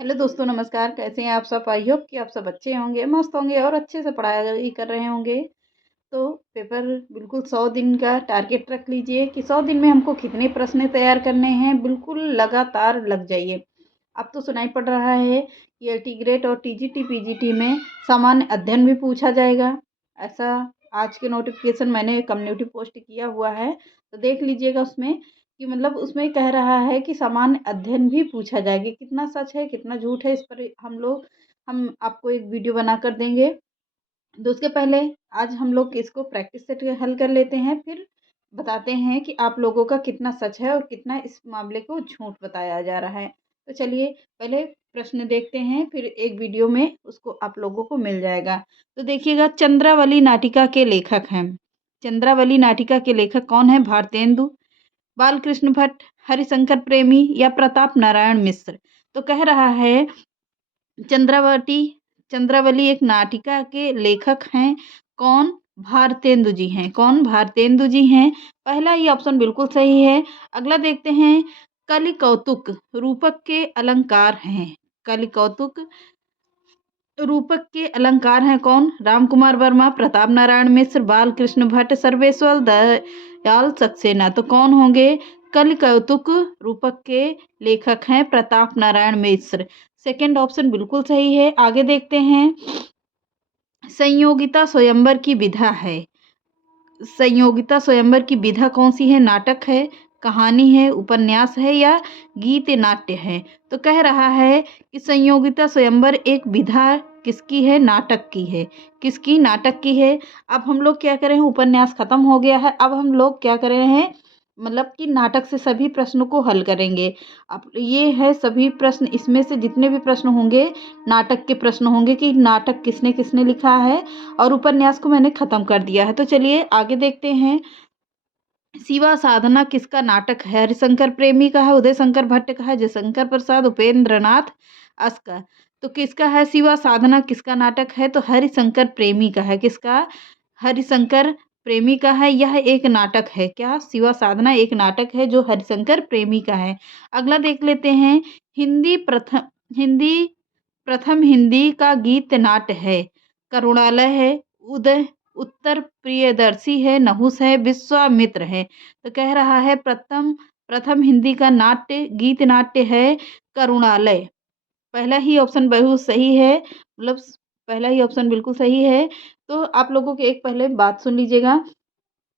Hello दोस्तों, नमस्कार। कैसे हैं आप सब? आई होप कि आप सब अच्छे होंगे, मस्त होंगे और अच्छे से पढ़ाई कर रहे होंगे। तो पेपर बिल्कुल 100 दिन का टारगेट रख लीजिए कि 100 दिन में हमको कितने प्रश्न तैयार करने हैं। बिल्कुल लगातार लग जाइए। अब तो सुनाई पड़ रहा है कि एलटी ग्रेड और टीजीटी पीजीटी में सामान्य अध्ययन भी पूछा जाएगा। ऐसा आज के नोटिफिकेशन मैंने कम्युनिटी पोस्ट किया हुआ है, तो देख लीजिएगा उसमें कि मतलब उसमें कह रहा है कि सामान्य अध्ययन भी पूछा जाएगा। कितना सच है कितना झूठ है, इस पर हम आपको एक वीडियो बनाकर देंगे। तो उसके पहले आज हम लोग इसको प्रैक्टिस सेट हल कर लेते हैं, फिर बताते हैं कि आप लोगों का कितना सच है और कितना इस मामले को झूठ बताया जा रहा है। तो चलिए पहले प्रश्न देखते हैं, फिर एक वीडियो में उसको आप लोगों को मिल जाएगा। तो देखिएगा, चंद्रावली नाटिका के लेखक हैं। चंद्रावली नाटिका के लेखक कौन है? भारतेंदु, बालकृष्ण भट्ट, हरिशंकर प्रेमी या प्रताप नारायण मिश्र। तो कह रहा है चंद्रावती चंद्रावली एक नाटिका के लेखक हैं। कौन? भारतेंदु जी हैं। कौन? भारतेंदु जी हैं। पहला ही ऑप्शन बिल्कुल सही है। अगला देखते हैं, कलि कौतुक रूपक के अलंकार हैं। कलि कौतुक रूपक के अलंकार हैं कौन? राम कुमार वर्मा, प्रताप नारायण मिश्र, बाल कृष्ण भट्ट, सर्वेश्वर दयाल सक्सेना। तो कौन होंगे? कलि कौतुक रूपक के लेखक हैं प्रताप नारायण मिश्र। सेकंड ऑप्शन बिल्कुल सही है। आगे देखते हैं, संयोगिता स्वयंवर की विधा है। संयोगिता स्वयंवर की विधा कौन सी है? नाटक है, कहानी है, उपन्यास है या गीत नाट्य है। तो कह रहा है कि संयोगिता स्वयंवर एक विधा किसकी है? नाटक की है। किसकी? नाटक की है। अब हम लोग क्या करें, उपन्यास खत्म हो गया है, अब हम लोग क्या कर रहे हैं, मतलब कि नाटक से सभी प्रश्नों को हल करेंगे। अब ये है सभी प्रश्न, इसमें से जितने भी प्रश्न होंगे नाटक के प्रश्न होंगे कि नाटक किसने किसने लिखा है, और उपन्यास को मैंने खत्म कर दिया है। तो चलिए आगे देखते हैं, शिवा साधना किसका नाटक है? हरिशंकर प्रेमी का है, उदय शंकर भट्ट का है, जयशंकर प्रसाद, उपेंद्र नाथ अस का। तो किसका है शिवा साधना? किसका नाटक है? तो हरिशंकर प्रेमी का है। किसका? हरिशंकर प्रेमी का है। यह एक नाटक है। क्या? शिवा साधना एक नाटक है जो हरिशंकर प्रेमी का है। अगला देख लेते हैं, हिंदी प्रथम हिंदी का गीत नाट्य है। करुणालय है, उदय उत्तर प्रियदर्शी है, नहुस है, विश्वामित्र है। तो कह रहा है प्रथम प्रथम हिंदी का नाट्य गीत नाट्य है करुणालय। पहला ही ऑप्शन बहुत सही है, मतलब पहला ही ऑप्शन बिल्कुल सही है। तो आप लोगों की एक पहले बात सुन लीजिएगा।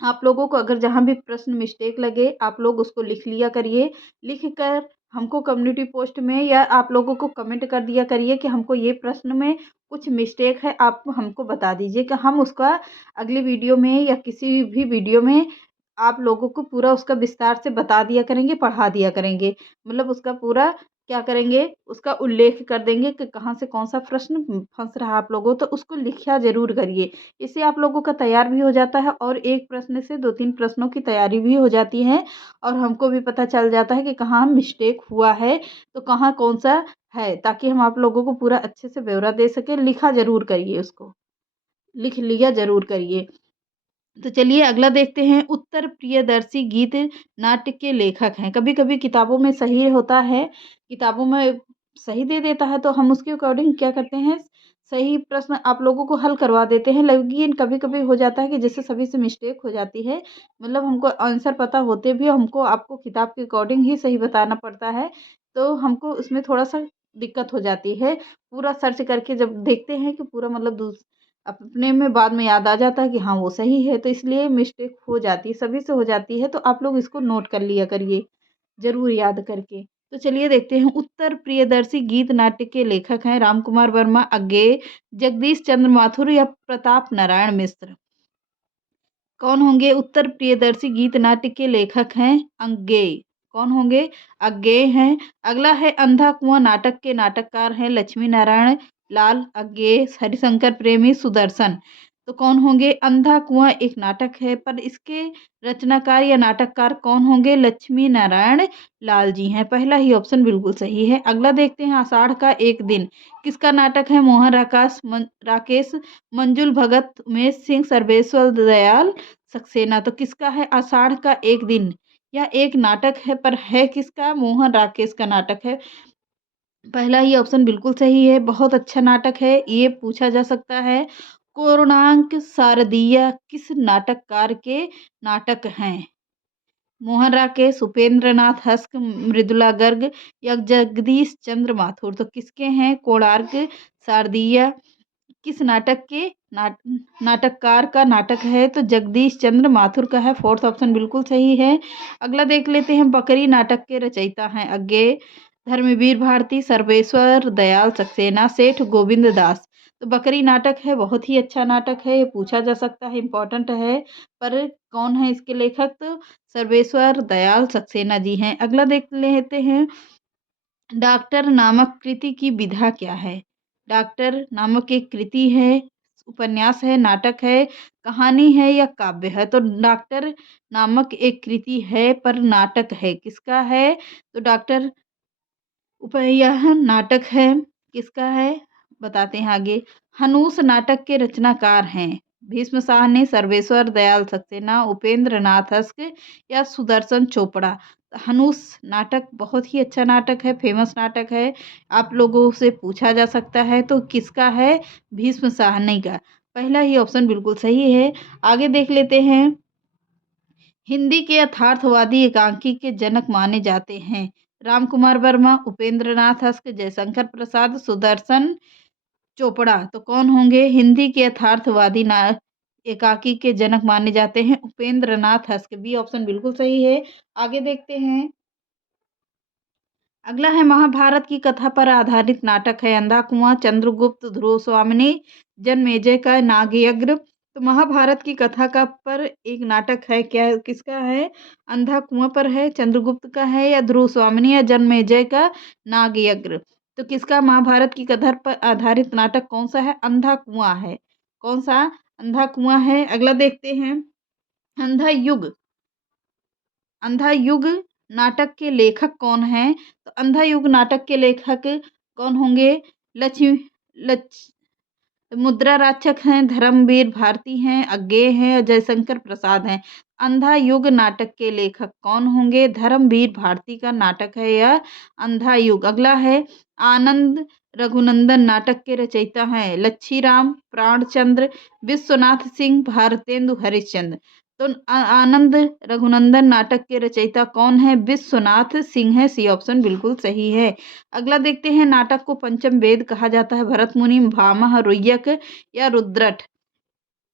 आप लोगों को अगर जहाँ भी प्रश्न मिस्टेक लगे, आप लोग उसको लिख लिया करिए। लिख कर हमको कम्युनिटी पोस्ट में या आप लोगों को कमेंट कर दिया करिए कि हमको ये प्रश्न में कुछ मिस्टेक है, आप हमको बता दीजिए कि हम उसका अगली वीडियो में या किसी भी वीडियो में आप लोगों को पूरा उसका विस्तार से बता दिया करेंगे, पढ़ा दिया करेंगे। मतलब उसका पूरा क्या करेंगे, उसका उल्लेख कर देंगे कि कहाँ से कौन सा प्रश्न फंस रहा है आप लोगों, तो उसको लिखा ज़रूर करिए। इससे आप लोगों का तैयार भी हो जाता है और एक प्रश्न से 2-3 प्रश्नों की तैयारी भी हो जाती है, और हमको भी पता चल जाता है कि कहाँ मिस्टेक हुआ है, तो कहाँ कौन-सा है, ताकि हम आप लोगों को पूरा अच्छे से ब्यौरा दे सकें। लिखा ज़रूर करिए उसको, लिख लिया ज़रूर करिए। तो चलिए अगला देखते हैं, उत्तर प्रियदर्शी गीत नाट्य के लेखक हैं। कभी-कभी किताबों में सही होता है, किताबों में सही दे देता है, तो हम उसके अकॉर्डिंग क्या करते हैं, सही प्रश्न आप लोगों को हल करवा देते हैं। लेकिन कभी-कभी हो जाता है कि जैसे सभी से मिस्टेक हो जाती है, मतलब हमको आंसर पता होते भी हमको आपको किताब के अकॉर्डिंग ही सही बताना पड़ता है, तो हमको उसमें थोड़ा-सा दिक्कत हो जाती है। पूरा सर्च करके जब देखते हैं कि पूरा मतलब अपने में बाद में याद आ जाता है कि हाँ वो सही है, तो इसलिए मिस्टेक हो जाती है, सभी से हो जाती है। तो आप लोग इसको नोट कर लिया करिए, ज़रूर याद करके। तो चलिए देखते हैं, उत्तर प्रियदर्शी गीत नाट्य के लेखक हैं राम कुमार वर्मा, अज्ञेय, जगदीश चंद्र माथुर या प्रताप नारायण मिश्र। कौन होंगे उत्तर प्रियदर्शी गीत नाट्य के लेखक? हैं अज्ञेय। कौन होंगे? अज्ञेय हैं। अगला है, अंधा कुआं नाटक के नाटककार हैं लक्ष्मी नारायण लाल, अज्ञेय, हरिशंकर प्रेमी, सुदर्शन। तो कौन होंगे? अंधा कुआं एक नाटक है, पर इसके रचनाकार या नाटककार कौन होंगे? लक्ष्मी नारायण लाल जी हैं। पहला ही ऑप्शन बिल्कुल सही है। अगला देखते हैं, आषाढ़ का एक दिन किसका नाटक है? मोहन राकेश, मंजुल भगत, उमेश सिंह, सर्वेश्वर दयाल सक्सेना। तो किसका है आषाढ़ का एक दिन? यह एक नाटक है, पर है किसका? मोहन राकेश का नाटक है। पहला ही ऑप्शन बिल्कुल सही है, बहुत अच्छा नाटक है। ये पूछा जा सकता है, कोणार्क शारदीय किस नाटककार के नाटक हैं? मोहन राकेश, उपेंद्र नाथ हस्क, मृदुला गर्ग या जगदीश चंद्र माथुर। तो किसके हैं? कोणार्क शारदीय किस नाटक के नाटककार का नाटक है? तो जगदीश चंद्र माथुर का है। फोर्थ ऑप्शन बिल्कुल सही है। अगला देख लेते हैं, बकरी नाटक के रचयिता हैं अज्ञे, धर्मवीर भारती, सर्वेश्वर दयाल सक्सेना, सेठ गोविंद दास। तो बकरी नाटक है, बहुत ही अच्छा नाटक है, ये पूछा जा सकता है, इम्पोर्टेंट है। पर कौन है इसके लेखक? तो सर्वेश्वर दयाल सक्सेना जी हैं। अगला देख लेते हैं, डॉक्टर नामक कृति की विधा क्या है? डॉक्टर नामक एक कृति है, उपन्यास है, नाटक है, कहानी है या काव्य है? तो डॉक्टर नामक एक कृति है पर नाटक है, किसका है? तो डॉक्टर यह नाटक है, किसका है? बताते हैं आगे। हनूस नाटक के रचनाकार हैं भीष्म साहनी, सर्वेश्वर दयाल सक्सेना, उपेंद्र नाथ हस्क या सुदर्शन चोपड़ा। हनूस नाटक बहुत ही अच्छा नाटक है, फेमस नाटक है, आप लोगों से पूछा जा सकता है। तो किसका है? भीष्म साहनी का। पहला ही ऑप्शन बिल्कुल सही है। आगे देख लेते हैं, हिंदी के यथार्थवादी एकांकी के जनक माने जाते हैं राम कुमार वर्मा, उपेंद्र नाथ हस्क, जयशंकर प्रसाद, सुदर्शन चोपड़ा। तो कौन होंगे हिंदी के यथार्थवादी एकाकी के जनक माने जाते हैं? Upendra Nath husk. B option बिल्कुल सही है। आगे देखते हैं, अगला है, महाभारत की कथा पर आधारित नाटक है अंधा कुआं, चंद्रगुप्त, ध्रुव स्वामिनी, जनमेजय का नागयज्ञ। तो महाभारत की कथा का पर एक नाटक है, क्या किसका है? अंधा कुआं पर है, चंद्रगुप्त का है या ध्रुव स्वामिनी या जनमेजय का नागयज्ञ। तो किसका महाभारत की कथा पर आधारित नाटक कौन सा है? अंधा कुआं है। कौन सा? अंधा कुआं है। अगला देखते हैं, अंधा युग, अंधा युग नाटक के लेखक कौन हैं? तो अंधा युग नाटक के लेखक कौन होंगे? लक्ष्मी लक्ष मुद्रा राक्षक हैं, धर्मवीर भारती हैं, अज्ञेय हैं, जयशंकर प्रसाद हैं। अंधा युग नाटक के लेखक कौन होंगे? धर्मवीर भारती का नाटक है यह अंधा युग। अगला है, आनंद रघुनंदन नाटक के रचयिता हैं लच्छीराम, प्राणचंद्र, विश्वनाथ सिंह, भारतेंदु हरिश्चंद्र। तो आनंद रघुनंदन नाटक के रचयिता कौन है? विश्वनाथ सिंह है। सी ऑप्शन बिल्कुल सही है। अगला देखते हैं, नाटक को पंचम वेद कहा जाता है भरत मुनि, भामह, रुय्यक या रुद्रट।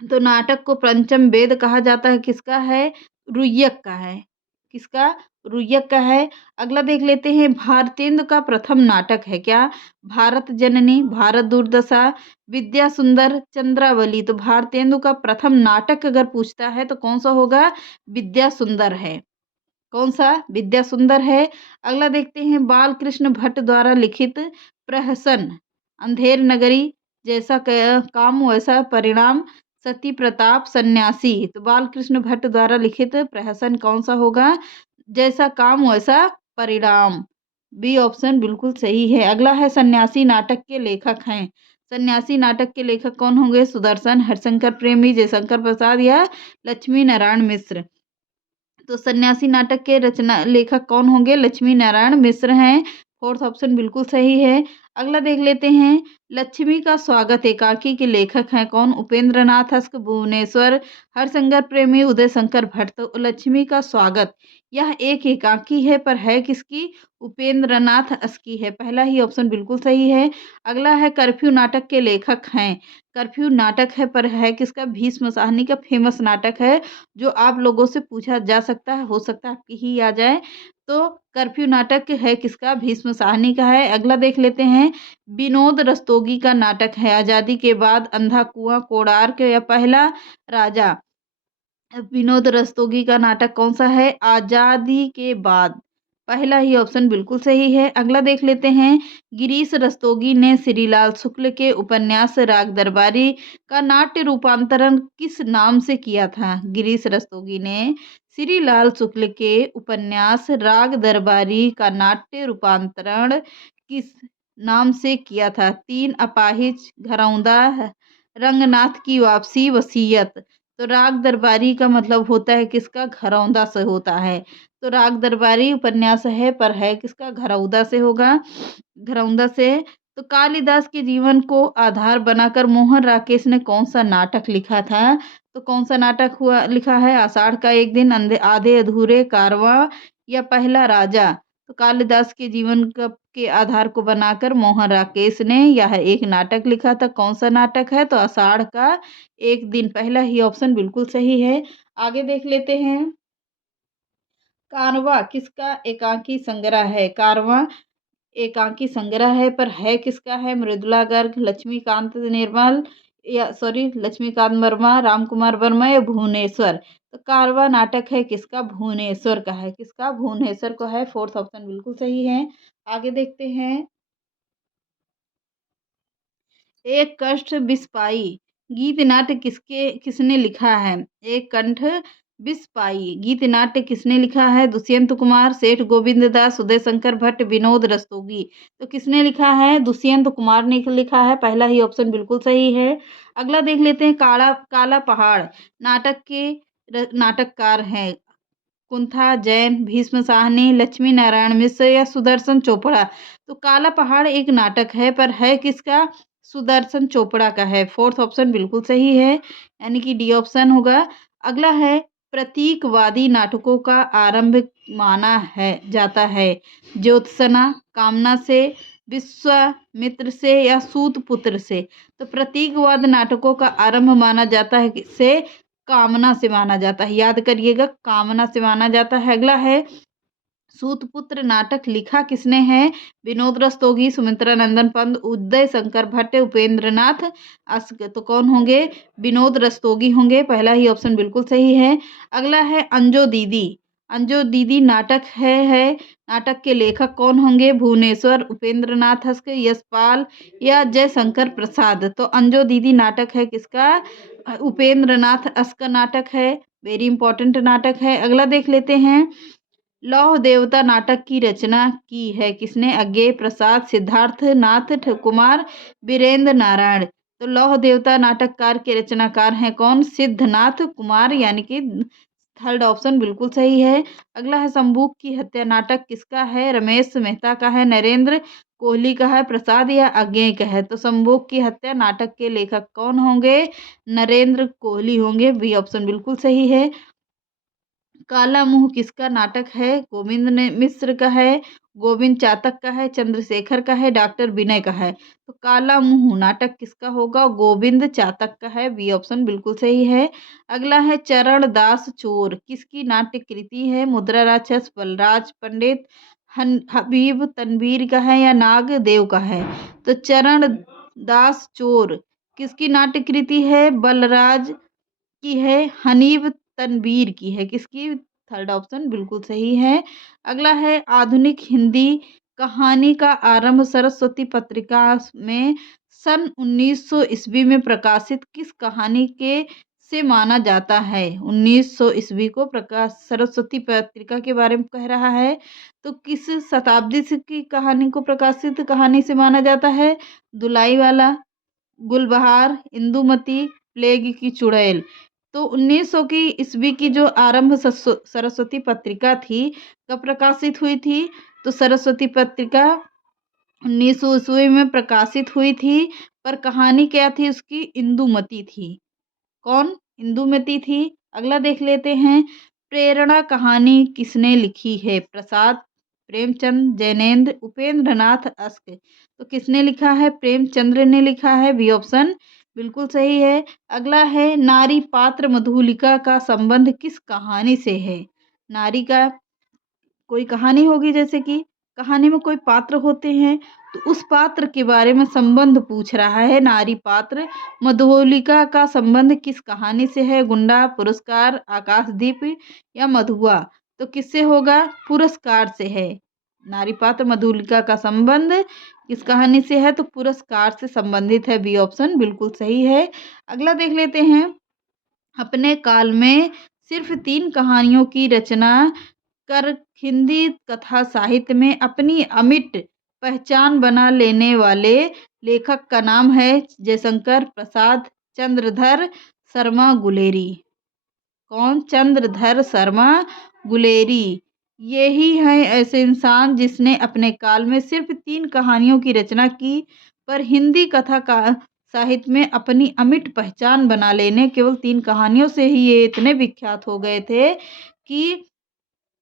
तो नाटक को पंचम वेद कहा जाता है, किसका है? रुय्यक का है। किसका? रुय्यक का है। अगला देख लेते हैं, भारतेंदु का प्रथम नाटक है क्या? भारत जननी, भारत दुर्दशा, विद्या सुंदर, चंद्रावली। तो भारतेंदु का प्रथम नाटक अगर पूछता है तो कौन सा होगा? विद्या सुंदर है। कौन सा? विद्या सुंदर है। अगला देखते हैं, बाल कृष्ण भट्ट द्वारा लिखित प्रहसन, अंधेर नगरी, जैसा काम वैसा परिणाम, सती प्रताप, सन्यासी। तो बाल कृष्ण भट्ट द्वारा लिखित प्रहसन कौन सा होगा? जैसा काम वैसा परिणाम। बी ऑप्शन बिल्कुल सही है। अगला है, सन्यासी नाटक के लेखक हैं। सन्यासी नाटक के लेखक कौन होंगे? सुदर्शन, हरिशंकर प्रेमी, जयशंकर प्रसाद या लक्ष्मी नारायण मिश्र। तो सन्यासी नाटक के रचना लेखक कौन होंगे? लक्ष्मी नारायण मिश्र हैं। फोर्थ ऑप्शन बिल्कुल सही है। अगला देख लेते हैं, लक्ष्मी का स्वागत एकाकी के लेखक हैं कौन? उपेंद्र नाथ हस्क, भुवनेश्वर हरशंकर प्रेमी, उदय शंकर भट्ट। तो लक्ष्मी का स्वागत यह एक एकाकी है पर है किसकी? उपेंद्र नाथ अस्की है। पहला ही ऑप्शन बिल्कुल सही है। अगला है, कर्फ्यू नाटक के लेखक हैं। कर्फ्यू नाटक है पर है किसका? भीष्म साहनी का फेमस नाटक है, जो आप लोगों से पूछा जा सकता है, हो सकता है आपकी ही आ जाए। तो कर्फ्यू नाटक है किसका? भीष्म साहनी का है। अगला देख लेते हैं, विनोद रस्तोगी का नाटक है आज़ादी के बाद, अंधा कुआं, कोणार्क या पहला राजा। विनोद रस्तोगी का नाटक कौन सा है? आज़ादी के बाद। पहला ही ऑप्शन बिल्कुल सही है। अगला देख लेते हैं, गिरीश रस्तोगी ने श्रीलाल शुक्ल के उपन्यास राग दरबारी का नाट्य रूपांतरण किस नाम से किया था? गिरीश रस्तोगी ने श्रीलाल शुक्ल के उपन्यास राग दरबारी का नाट्य रूपांतरण किस नाम से किया था? तीन अपाहिज, घरौंदा, रंगनाथ की वापसी, वसीयत। तो राग दरबारी का मतलब होता है किसका? घरौंदा से होता है। तो राग दरबारी उपन्यास है, पर है किसका? घरौंदा से होगा, घरौंदा से। तो कालिदास के जीवन को आधार बनाकर मोहन राकेश ने कौन सा नाटक लिखा था? तो कौन सा नाटक हुआ लिखा है? आषाढ़ का एक दिन, आधे अधूरे, कारवां या पहला राजा। तो कालिदास के जीवन के आधार को बनाकर मोहन राकेश ने यह एक नाटक लिखा था। कौन सा नाटक है? तो आषाढ़ का एक दिन, पहला ही ऑप्शन बिल्कुल सही है। आगे देख लेते हैं। कारवां किसका एकांकी संग्रह है? कारवां एकांकी संग्रह है, पर है किसका? है मृदुला गर्ग, लक्ष्मीकांत निर्मल, लक्ष्मीकांत वर्मा, रामकुमार वर्मा या भुवनेश्वर। तो कारवां नाटक है किसका? भुवनेश्वर का है। किसका? भुवनेश्वर को है। फोर्थ ऑप्शन बिल्कुल सही है। आगे देखते हैं। एक कंठ बिस्पाई गीत नाट्य किसने लिखा है? एक कंठ बिस्पाई गीत नाट्य किसने लिखा है? दुष्यंत कुमार, सेठ गोविंद दास, उदय शंकर भट्ट, विनोद रस्तोगी। तो किसने लिखा है? दुष्यंत कुमार ने लिखा है। पहला ही ऑप्शन बिल्कुल सही है। अगला देख लेते हैं। काला काला पहाड़ नाटक के नाटककार हैं कुंथा जैन, भीष्म साहनी, लक्ष्मी नारायण मिश्र या सुदर्शन चोपड़ा। तो काला पहाड़ एक नाटक है, पर है किसका? सुदर्शन चोपड़ा का है। फोर्थ ऑप्शन बिल्कुल सही है, यानी कि डी ऑप्शन होगा। अगला है। प्रतीकवादी नाटकों का आरंभ माना है जाता है ज्योत्सना, कामना से, विश्वामित्र से या सूत पुत्र से। तो प्रतीकवाद नाटकों का आरंभ माना जाता है किससे? कामना से माना जाता है। याद करिएगा, कामना से माना जाता है। अगला है। सूतपुत्र नाटक लिखा किसने है? विनोद रस्तोगी, सुमित्रा नंदन पंत, उदय शंकर भट्ट, उपेंद्रनाथ अश्क। तो कौन होंगे? विनोद रस्तोगी होंगे। पहला ही ऑप्शन बिल्कुल सही है। अगला है। अंजो दीदी। अंजो दीदी नाटक है नाटक के लेखक कौन होंगे? भुवनेश्वर, उपेंद्रनाथ अश्क, यशपाल या जयशंकर प्रसाद। तो अंजो दीदी नाटक है किसका? उपेंद्रनाथ अश्क का नाटक है। वेरी इंपॉर्टेंट नाटक है। अगला देख लेते हैं। लौह देवता नाटक की रचना की है किसने? अज्ञेय प्रसाद, सिद्धार्थ नाथ कुमार, वीरेंद्र नारायण। तो लौह देवता नाटककार के रचनाकार हैं कौन? सिद्धनाथ कुमार, यानी कि थर्ड ऑप्शन बिल्कुल सही है। अगला है। शंभूक की हत्या नाटक किसका है? रमेश मेहता का है, नरेंद्र कोहली का है, प्रसाद या अज्ञेय का है। तो शंभूक की हत्या नाटक के लेखक कौन होंगे? नरेंद्र कोहली होंगे। बी ऑप्शन बिल्कुल सही है। काला मुंह किसका नाटक है? गोविंद ने मिश्र का है, गोविंद चातक का है, चंद्रशेखर का है, डॉक्टर विनय का है। तो काला मुंह नाटक किसका होगा? गोविंद चातक का है। बी ऑप्शन बिल्कुल सही है। अगला है। चरण दास चोर किसकी नाट्य कृति है? मुद्रा राक्षस, बलराज पंडित, हबीब तनवीर का है या नाग देव का है। तो चरण दास चोर किसकी नाट्य कृति है? बलराज की है, हनीफ तनवीर की है। किसकी? थर्ड ऑप्शन बिल्कुल सही है। अगला है। आधुनिक हिंदी कहानी का आरंभ सरस्वती पत्रिका में सन 1900 ईस्वी में प्रकाशित किस कहानी के से माना जाता है? 1900 ईस्वी को प्रकाश सरस्वती पत्रिका के बारे में कह रहा है। तो किस शताब्दी से की कहानी को प्रकाशित कहानी से माना जाता है? दुलाई वाला, गुलबहार, इंदुमती, प्लेग की चुड़ैल। तो 1900 की ईस्वी की जो आरंभ सरस्वती पत्रिका थी, कब प्रकाशित हुई थी? तो सरस्वती पत्रिका 1900 ईस्वी में प्रकाशित हुई थी, पर कहानी क्या थी उसकी? इंदुमती थी। कौन? इंदुमती थी। अगला देख लेते हैं। प्रेरणा कहानी किसने लिखी है? प्रसाद, प्रेमचंद, जैनेन्द्र, उपेंद्र नाथ अश्क। तो किसने लिखा है? प्रेमचंद्र ने लिखा है। बी ऑप्शन बिल्कुल सही है। अगला है। नारी पात्र मधुलिका का संबंध किस कहानी से है? नारी का कोई कहानी होगी, जैसे कि कहानी में कोई पात्र होते हैं, तो उस पात्र के बारे में संबंध पूछ रहा है। नारी पात्र मधुलिका का संबंध किस कहानी से है? गुंडा, पुरस्कार, आकाशदीप या मधुआ। तो किससे होगा? पुरस्कार से है। नारी पात्र मधुलिका का संबंध किस कहानी से है? तो पुरस्कार से संबंधित है। बी ऑप्शन बिल्कुल सही है। अगला देख लेते हैं। अपने काल में सिर्फ 3 कहानियों की रचना कर हिंदी कथा साहित्य में अपनी अमिट पहचान बना लेने वाले लेखक का नाम है जयशंकर प्रसाद, चंद्रधर शर्मा गुलेरी। कौन? चंद्रधर शर्मा गुलेरी। यही है ऐसे इंसान जिसने अपने काल में सिर्फ़ 3 कहानियों की रचना की, पर हिंदी कथा का साहित्य में अपनी अमिट पहचान बना लेने केवल 3 कहानियों से ही ये इतने विख्यात हो गए थे कि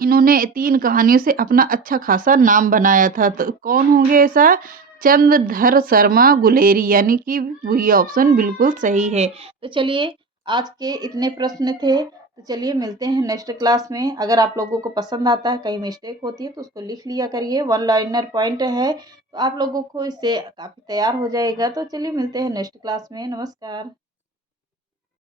इन्होंने 3 कहानियों से अपना अच्छा खासा नाम बनाया था। तो कौन होंगे ऐसा? चंद्रधर शर्मा गुलेरी, यानी कि वही ऑप्शन बिल्कुल सही है। तो चलिए, आज के इतने प्रश्न थे। तो चलिए मिलते हैं नेक्स्ट क्लास में। अगर आप लोगों को पसंद आता है, कहीं मिस्टेक होती है तो उसको लिख लिया करिए। वन लाइनर पॉइंट है, तो आप लोगों को इससे काफ़ी तैयार हो जाएगा। तो चलिए मिलते हैं नेक्स्ट क्लास में। नमस्कार।